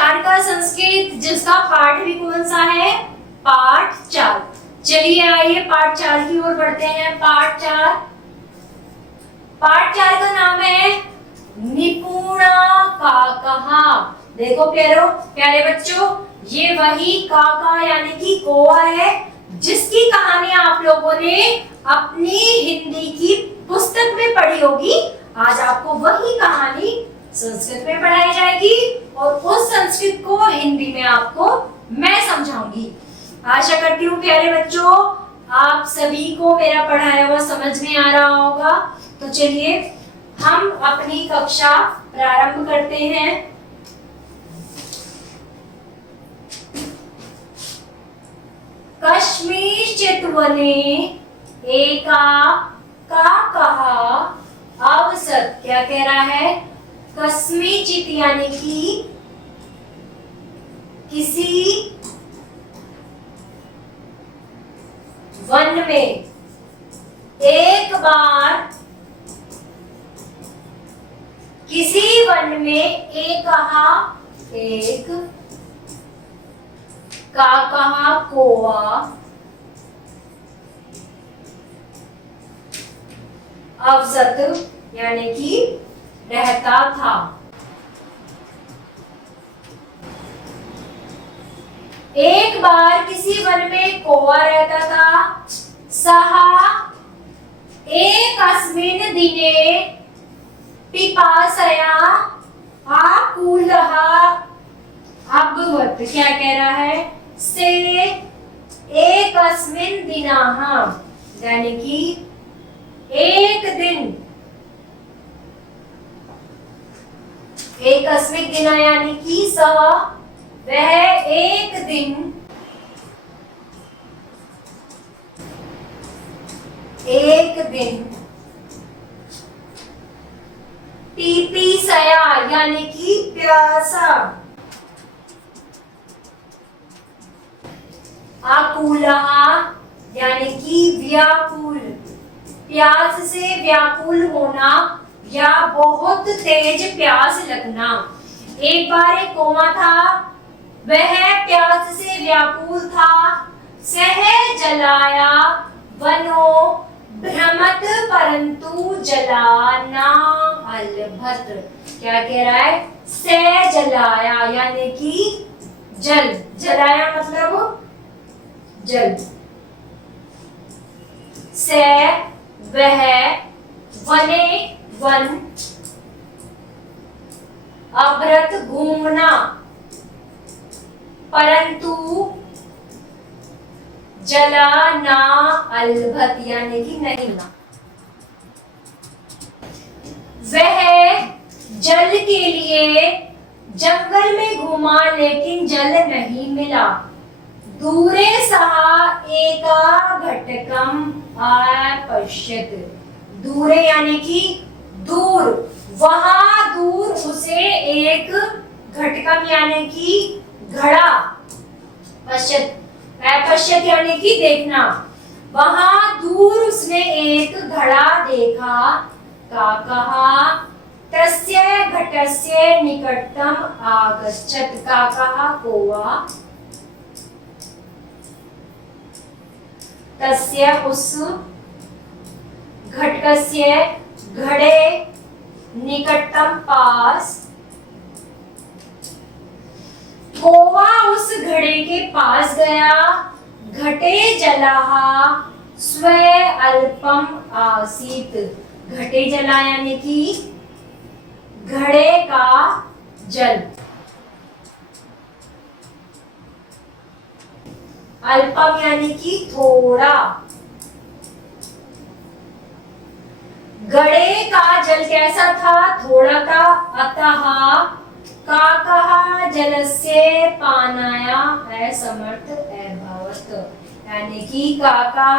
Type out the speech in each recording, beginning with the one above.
4 का संस्कृत, जिसका पाठ भी कौन सा है, पाठ 4। चलिए आइए पाठ 4 की ओर बढ़ते हैं। पाठ 4 का नाम है निपुणा काका। देखो प्यारे बच्चों, ये वही काका यानी कि कौवा है जिसकी कहानी आप लोगों ने अपनी हिंदी की पुस्तक में पढ़ी होगी। आज आपको वही कहानी संस्कृत में पढ़ाई जाएगी और उस संस्कृत को हिंदी में आपको मैं समझाऊंगी। आशा करती हूँ प्यारे बच्चों आप सभी को मेरा पढ़ाया हुआ समझ में आ रहा होगा। तो चलिए हम अपनी कक्षा प्रारंभ करते हैं। कश्मीर वने एका का कहा अवसत। क्या कह रहा है, कश्मीचित यानी कि किसी वन में एक बार, किसी वन में एक का कहा कौवा अवसत यानी कि रहता था। एक बार किसी वन में कौवा रहता था। सहा एकस्मिन् दिने पिपासया आकुलः अभवत्। क्या कह रहा है, से एकस्मिन् दिनः यानी कि एक दिन, एकस्मिन् दिन यानी कि सह वह एक दिन, पीपीसया यानी कि प्यासा, आकुलः यानी कि व्याकुल, प्यास से व्याकुल होना या बहुत तेज प्यास लगना। एक बार एक कौवा था, वह प्यास से व्याकुल था। सह जलाया वनो भ्रमत परंतु जला ना अलभत। क्या कह रहा है, सह जलाया यानी कि जल, जलाया मतलब जल। से वह, वने वन, अभ्रत घूमना, परंतु जला ना अलभत यानी कि नहीं ना। वह जल के लिए जंगल में घूमा लेकिन जल नहीं मिला। दूरे सहा एका घटकम अपश्यत। दूरे यानी कि दूर, वहां दूर उसे एक घटकम यानी कि घड़ा, पश्यत अपश्यत यानी कि देखना, वहां दूर उसने एक घड़ा देखा। का कहा तस्य घटस्य निकटतम आगच्छत। का कहा कौवा तस्य उस घटकस्य घड़े निकटतम पास, कौवा उस घड़े के पास गया। घटे जलाहा स्वे अल्पम आसीत। घटे जला यानी कि घड़े का जल, अल्पम यानी कि थोड़ा। घड़े का जल कैसा था, थोड़ा था। अतः काकः जलस्य पानाय असमर्थ अभवत्। यानी कि काका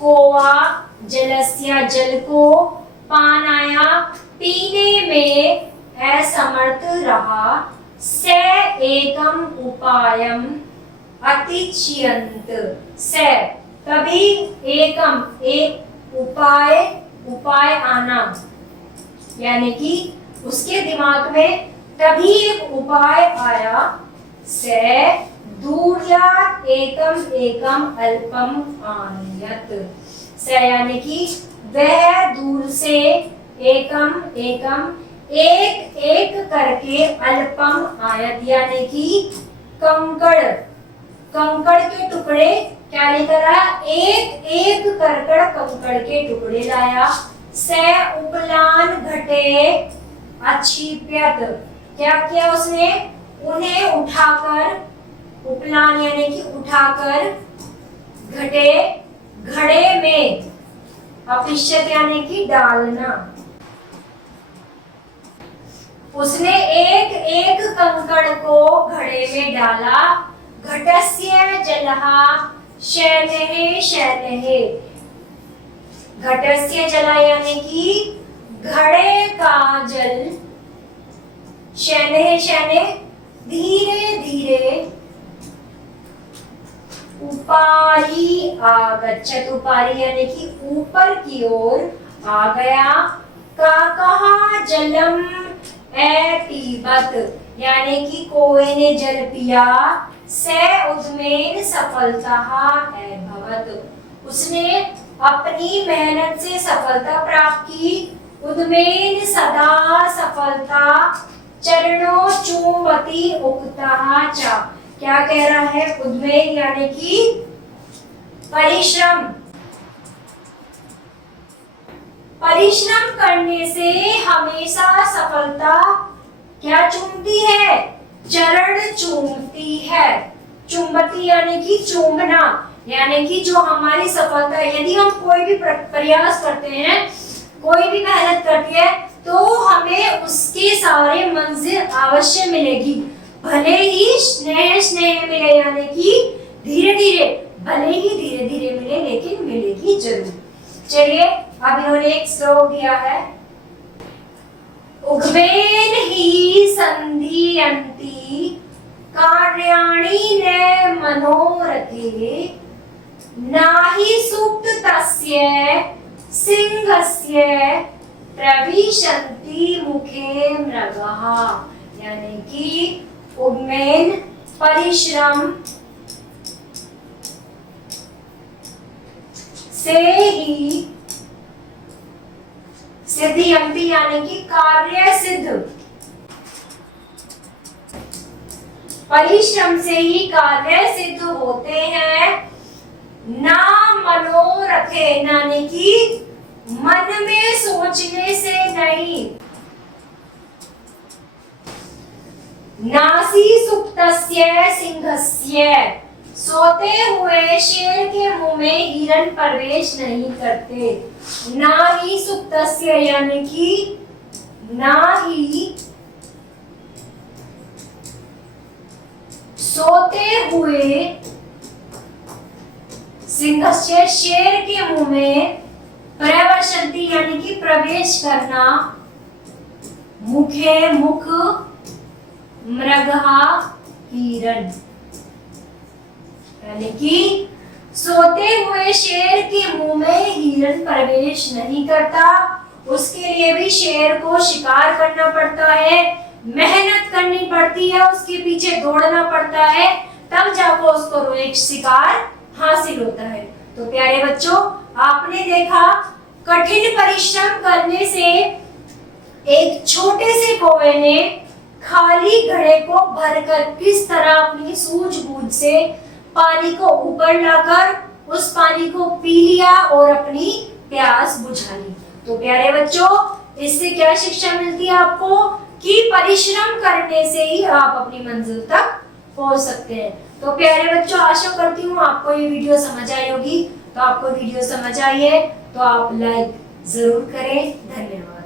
कौवा जलस्य जल को पानाय पीने में असमर्थ रहा। से एकम उपायम अतिचियंत। से तभी एकम एक उपाय आना, यानी कि उसके दिमाग में तभी एक उपाय आया। से दूर्यात् एकम एकम अल्पम आनयत। से यानी कि वह दूर से एकम एकम एक एक करके अल्पम आयत यानी कि कंकड़ कंकड़ के टुकड़े क्या लेकर आया, एक एक करकड़ कंकड़ के टुकड़े लाया। से उपलान घटे अच्छिप्यत, क्या किया उसने, उन्हें उठाकर, उपलान यानी कि उठाकर, घटे घड़े में, अपिष्यत यानी कि डालना। उसने एक एक कंकड़ को घड़े में डाला। घटस्य जलः शैलः शैलः, घटस्य जल यानी कि घड़े का जल, शैलः शैलः धीरे धीरे, उपारी आगच्छत, उपारी यानी कि ऊपर की ओर आ गया। काकः जलम एपीबत, यानी कि कौवे ने जल पिया। से उद्मेन सफलतः एभवत, उसने अपनी मेहनत से सफलता प्राप्त की। उद्मेन सदा सफलता, चरणों चुंबती उक्तः च, क्या कह रहा है, उद्मेन यानी कि परिश्रम, परिश्रम करने से हमेशा सफलता क्या चूमती है, चरण चूमती है। चुंबती यानी कि चूमना, यानी कि जो हमारी सफलता, यदि हम कोई भी प्रयास करते हैं, कोई भी मेहनत करती है, तो हमें उसके सारे मंजिल अवश्य मिलेगी। भले ही स्नेह स्नेह मिले, यानी कि धीरे धीरे, भले ही धीरे धीरे मिले, लेकिन मिलेगी जरूर। चलिए अब इन्होंने एक श्लोक दिया है। उग्वेन ही संधियन्ति कार्याणि न मनोरथे, नाहि सूक्त तस्य सिंहस्य प्रविशन्ति मुखे मृगः, यानी कि उग्मेन परिश्रम से ही, सिद्धियन्ति यानी कि कार्य सिद्ध, परिश्रम से ही कार्य सिद्ध होते हैं। ना मनोरथे यानी कि मन में सोचने से नहीं। नासी सुप्तस्य सिंहस्य, सोते हुए शेर के मुंह में हिरण प्रवेश नहीं करते। ना ही सुप्तस्य यानी कि ना ही सोते हुए, सिंहस्य शेर के मुंह में, प्रवेशन्ति यानी कि प्रवेश करना, मुखे मुख, मृगः हिरण, यानी कि सोते हुए शेर के मुंह में हिरण प्रवेश नहीं करता। उसके लिए भी शेर को शिकार करना पड़ता है, मेहनत करनी पड़ती है, उसके पीछे दौड़ना पड़ता है, तब जाकर उसको एक शिकार हासिल होता है। तो प्यारे बच्चों, आपने देखा कठिन परिश्रम करने से एक छोटे से कौवे ने खाली घड़े को भरकर किस तरह अपनी सूझबूझ से पानी को ऊपर लाकर उस पानी को पी लिया और अपनी प्यास बुझा ली। तो प्यारे बच्चों, इससे क्या शिक्षा मिलती है आपको कि परिश्रम करने से ही आप अपनी मंजिल तक पहुंच सकते हैं। तो प्यारे बच्चों, आशा करती हूँ आपको ये वीडियो समझ आई होगी। तो आपको वीडियो समझ आई है तो आप लाइक जरूर करें। धन्यवाद।